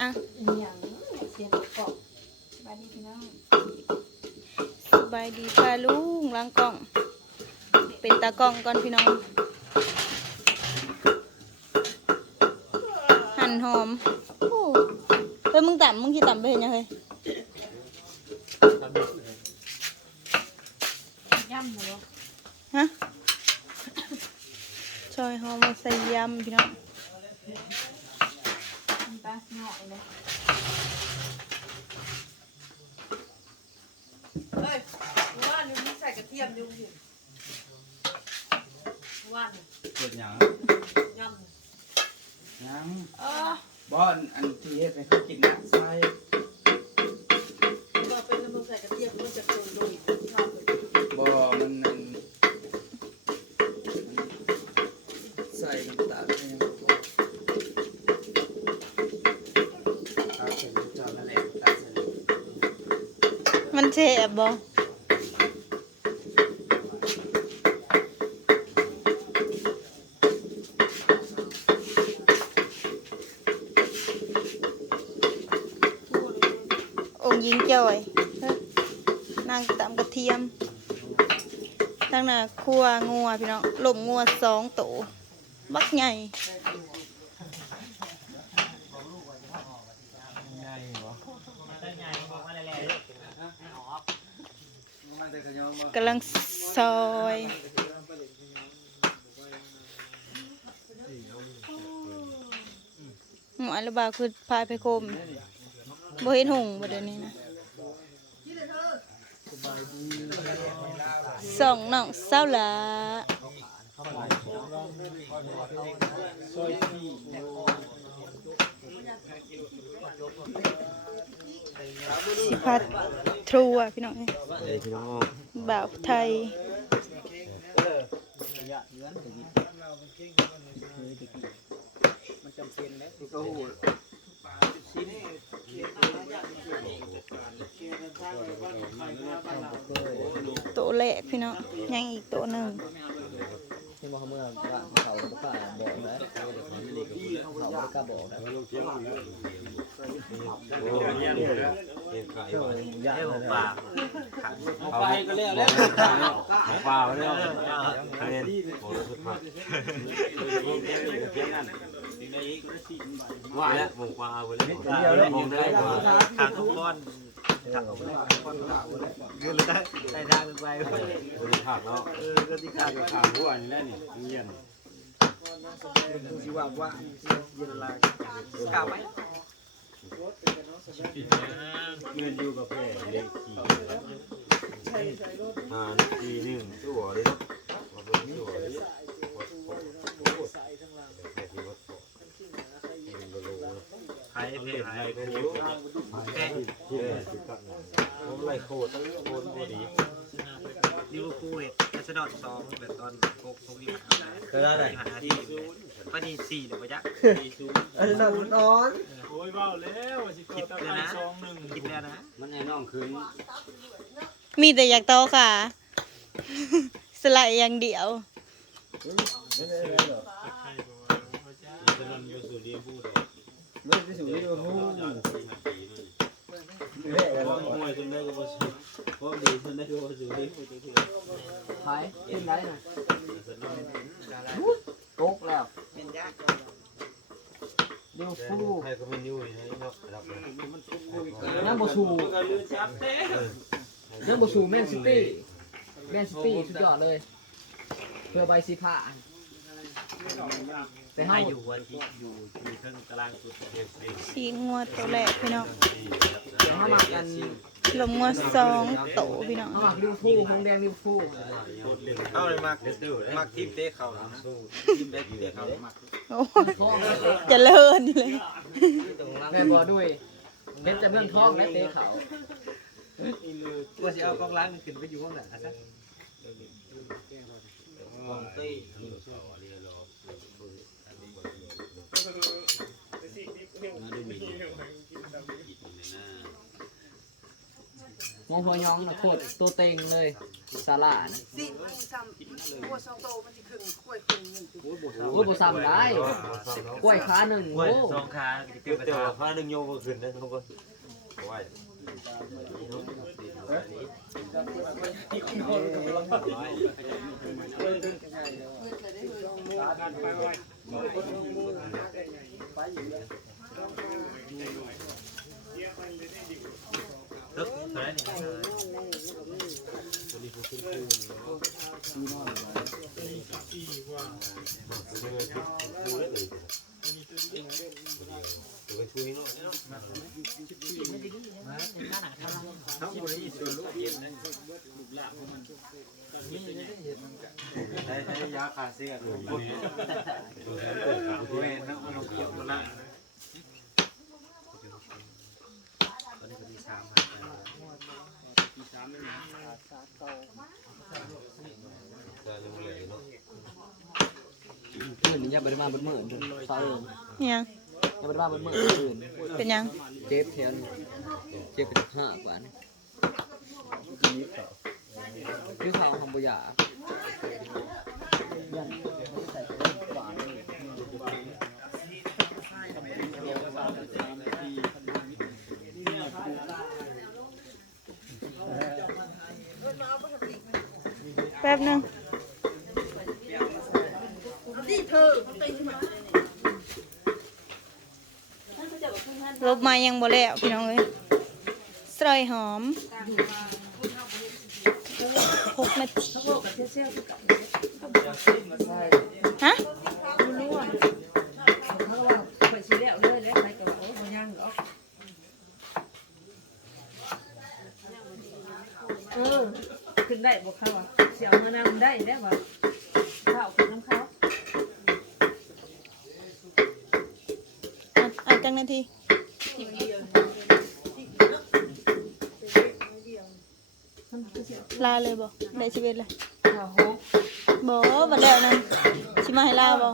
อะอีหยังเสียงกรอบสบายดีพี่น้องสบายดีป้าลุงล้างกล้อง เป็นตากล้องก่อนพี่น้อง หั่นหอมโอ้เฮ้ยมึงต่ำมึงขี้ต่ำไปเห็นยังเฮ้ยย่ำเลยฮะซอยหอมมาใส่ยำพี่น้อง มันปลาหน่อยเลยเฮ้ยว่านนี่ใส่กระเทียมยุ่งสิว่านเกิดหยังยหยังำอ่าบ่อนอันที่เฮ็ดให้เขากินน่ะใส่ ว่าเป็นน้ำมันใส่กระเทียมมันจะโดนโดยชอบเลย บ่มันนั่นใส่น้ำตาลให้ยังบ่ตาใส่น้ำตาลนั่นแหละตาใส่ มันเจ็บบ่ทั่วเลยองค์หญิงจอยเฮ้ยนางตำกระเทียมตั้งหน้าครัวงัวพี่น้องหลมงัวสองโตบักใหญ่ ง่ายบ่มันจะขยอบ่ กำลังซอยหมอระบาคือพายไปคมบ่เห็นหงบ่เดี๋ยวนี้นะสองน้องเศร้าละ สิพัดทรัวพี่น้องเอ้ยบ่าวไทยมันจำเป็นนะที่เขาฮู้โตะแรกพี่น้องยังอีกโตหนึ่งที่มาเมื่อว่าเขาก็ฝ่าบอกนะเขาไม่ กล้าบอกนะเจ้าย่าเลยป่าเอาไปก็แล้วแล้วป่ายคะแนนว่าแล้วมงกว่าไปเลยเดียวเลยมองได้กว่าทางทุกคนทางเงินเลยได้ได้ทางไปบริภาคแล้วเออก็ที่ขาดขาหัวนี่แหละนี่เงีย สิว่าว่าเย็นลากล้าไหมเงินอยู่กับแพ่เล็กขี่หาทีหนึ่งตัวเลยมาเป็นตัวเลยไอ้เพจไอ้โคแค่ไมไล่โคตรโคตรดีลิเวอร์พูลเนี่ะสะดอดสองแบบตอนโคกโควิดเคยได้ไหมหาที่ปนีสี่หรือปะจ๊ะสี่ศูนย์เออนอนนอนโอ้ยเบ้าแล้วสิกดตะไคร้ซองหนึ่งคิดแล้วนะมันไอ้น้องคืนมีแต่อยากโตค่ะสไลด์อย่างเดียว ไม่ได้เลยหรอจะนอนอยู่สุริยภูมิไม่ได้สูงที่ดูหูเพราะมวยจนได้ก็บ่สุเพราะดีจนได้ก็บ่สุริยภูมิหายขึ้นได้นะตกแล้วเป็นยากเดี๋ยวฟูใครก็ไม่นิ้วให้นกรับนั่งบสูนั่งบสูแมนซิตี้แมนซิตี้สุดยอดเลย เพื่อใบสีผ้า แต่ไม่ให้อยู่วันที่อยู่อยู่เทิงตารางสุดเดียวเองสีงัวโตแรกพี่น้องถ้ามากันลมงัวสองโตพี่น้องถ้ามาลิวฟูหงแดงลิวฟูเข้าเลยมากมากทีมเตะเขาสู้ทีมเตะเตะเขามากโอ้ยเจะเลินเลยแม่บอด้วยเป็นจะเมืองทองและเตะเขาว่าจะเอากองล้างขึ้นไปอยู่ข้างหลังซะ มองเตะมองหัวยองนะโคตรตัวเต็งเลยซาร่านะสิมันซ้ำหัวสองโตมันจะขึ้นกล้วยคนหนึ่งโอ้ยบ่ซ้ำได้กล้วยขาหนึ่งกล้ยสองขาเกระเจอชากผ้าดึงโยกขึ้นนะทุกคนไหว ตึ๊กเ ท่าไหร่นี่ใช้ใช้ยาคาเซียหรือเว้ยน้องน้องเกี่ยวตัวละตอนนี้ก็มีสามพันจะรู้เลยเนาะมื้อนี้อย่าบ่ได้มาเบิดมื้อเด้อเศร้าเลยยังอ ย่าบ่ได้มาเบิดมื้ออื่นเป็นยังเจ็บแถวนี้เจ็บเป็นห้ากว่านี่คือเขาทำบ่อยากแป๊บหนึง นี่เธอตีขึ้นมา ลบมายังบ่แล้วพี่น้องเอ้ยสร้อยหอมหกนาทีฮะเขาว่าไปสิแล้วเลยแล้วใครก็โอ้บ่ยังหรอกเออขึ้นได้บ่เขาอะเสียวมานำได้ได้บ่ข้าวขึ้นน้ำเขาอะอะจังนาที ลาเลยบ่ได้ชีวิตเลยข้าวหกบ่บ่แล้วนั่นสิมาให้ลาบ่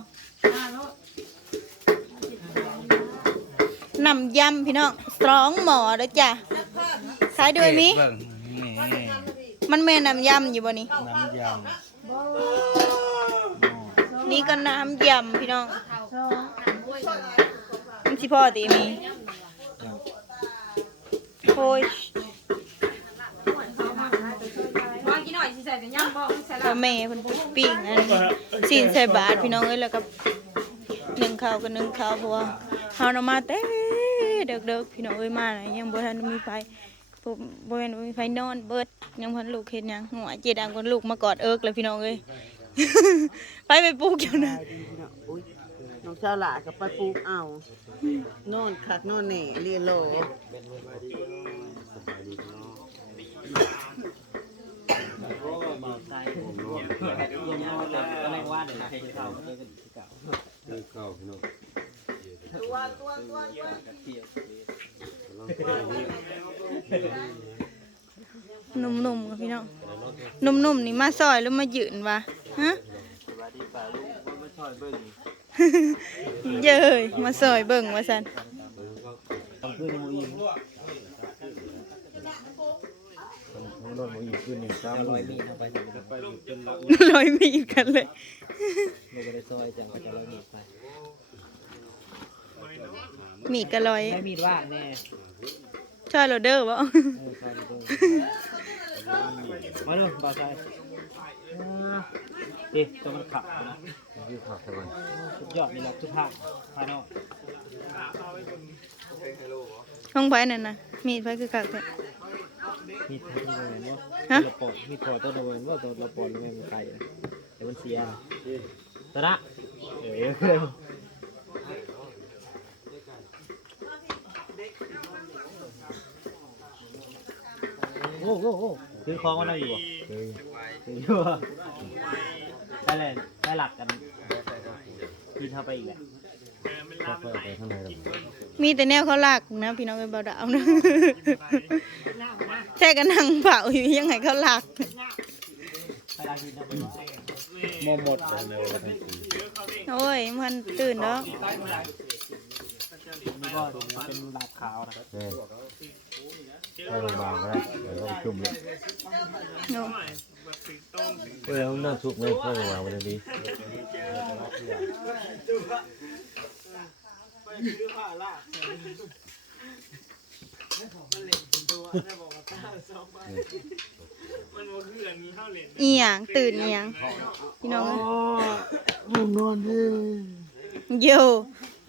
ห้าเนาะน้ำยำพี่น้องสตรองหมอเด้อจ้ะขายด้วยมิเบิ่งนี่มันแม่นน้ำยำอยู่บ่นี่น้ำยนี่ก็น้ำยำพี่น้องมันสิพ่อตีมี โอ้ยว่ากี่หน่อยสิใส่แต่ย่ำบ่ใส่พ่อแม่เพิ่นปิ้งอันนี้สินใส่บาทพี่น้องเอ้ยแล้วก็หนึ่งข้าวก็หนึ่งข้าวเพราะว่าเฮานำมาแต่เด็กๆพี่น้องเอ้ยมาน่ะยังบ่ทันมีไฟบ่บ่แม่นบ่มีไฟนอนเบิดยังพันลูกเฮ็ดหยังหัวเจดังคนลูกมากอดเอิกเลยพี่น้องเอ้ยไปไปปลูกอยู่นะอุ้ยน้องสาวหลากับไปปลูกเอาโน่นคักโน่นแหน่เรียนโล เบาใจผมรวมรวมแล้วก็แรว่าเดี๋ยวให้เขาเจอกันที่เก่าำนี่เข้าพี่น้องหนุ่มๆกับพี่น้องหนุ่มๆนี่มาซอยหรือมายืนวะฮะสวัสดีป่าลูกมาช่วยเบิ่งเย้ยมาซอยเบิ่งว่าซั่น ต้องขึ้ นอนโดนมึงอีกขึ้นนึ่สามลร้อยมีมีดเข้าไปถึงจะไปลอยมีดกันเลยไม่ได้ซอยจังก็จะลอยมีดไปมีดก็ลอยได้มีดว่างแน่ช่วยเราเด้อบ่เออซอยดูมาดูป่าใจเอ๊ะตัวมันขับนะคือขับทำไมสุดยอดนี่แหละทุกภาคภายนอกห้องไผนั่นนะมีดไผคือคักแท้ มีดตัวโดนว่าฮะ ตัวปอดมีดพอตัวโดนว่าตัวเราปอดมันไม่ไกลแต่มันเสียตระเอ๋ยโอ้โหคือคล้องมันได้อยู่อะเคยคืออยู่อะได้เลยได้หลักกันกินเข้าไปอีกแหละ เข้าไปไปข้างในหรอมีแต่แนวเขาลากนะ พี่น้องเอ้ยบ่ดาวนะแท้ก็นั่งเผาอยู่ยังไงเขาลากมอหมดเร็วแล้วทั้งทีโอ้ยมันตื่นแล้วนี่ก็เป็นลาบขาวนะไปโรงพยาบาลก็ได้เดี๋ยวต้องจุ่มเลยเนาะแบบติดต้องเออมันน่าทุกข์เลยเข้าโรงพยาบาลวันนี้ไป ซื้อผ้าละมันเล่นตัวได้บอกว่าตาสองใบมันบ่คืออันนี้เฮาเล่นอีหยังตื่นอีหยังพี่น้องผมนอนเด้อโย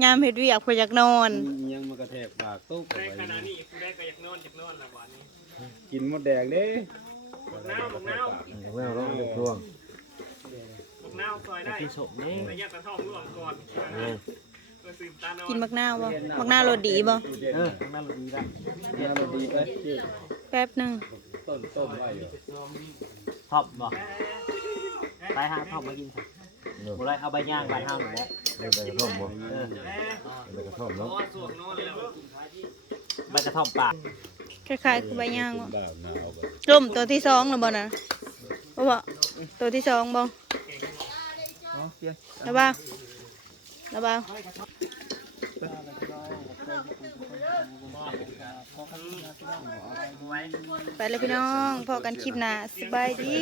ยามเฮ็ดเวียกพออยากนอน ยังมากระแทกปากตุ๊กได้ขนาดนี้กูได้ก็อยากนอนอยากนอนละวันนี้กินมดแดงเด้บักนาวบักนาวเมื่อเราเลือกช่วงบักนาวซอยได้ที่ศพนี่ระยะกระท่อมร่วมก่อน เออเพื่อสืบตานอนกินบักนาวบ่บักนาวรสดีบ่เออนั่นเราดีได้เดี๋ยวเราดีไปแป๊บหนึงต้นต้นไว้อยู่ท็อปบ่ไปหาท็อปมากินสิบ่ได้เอาใบย่างใบห้ามหรือบ่เดินไปกระท่อมบ่เออเดินไปกระท่อมเนาะนอนสวกนอนแล้วใบกระท่อมปากคล้ายๆคือใบย่างบ่ล่มตัวที่สองแล้วบ่น่ะบ่บ่ตัวที่สองบ่แล้วบ่าวแล้วบ่าว ไปเลยพี่น้องพอกันคลิปหน้าสบายดี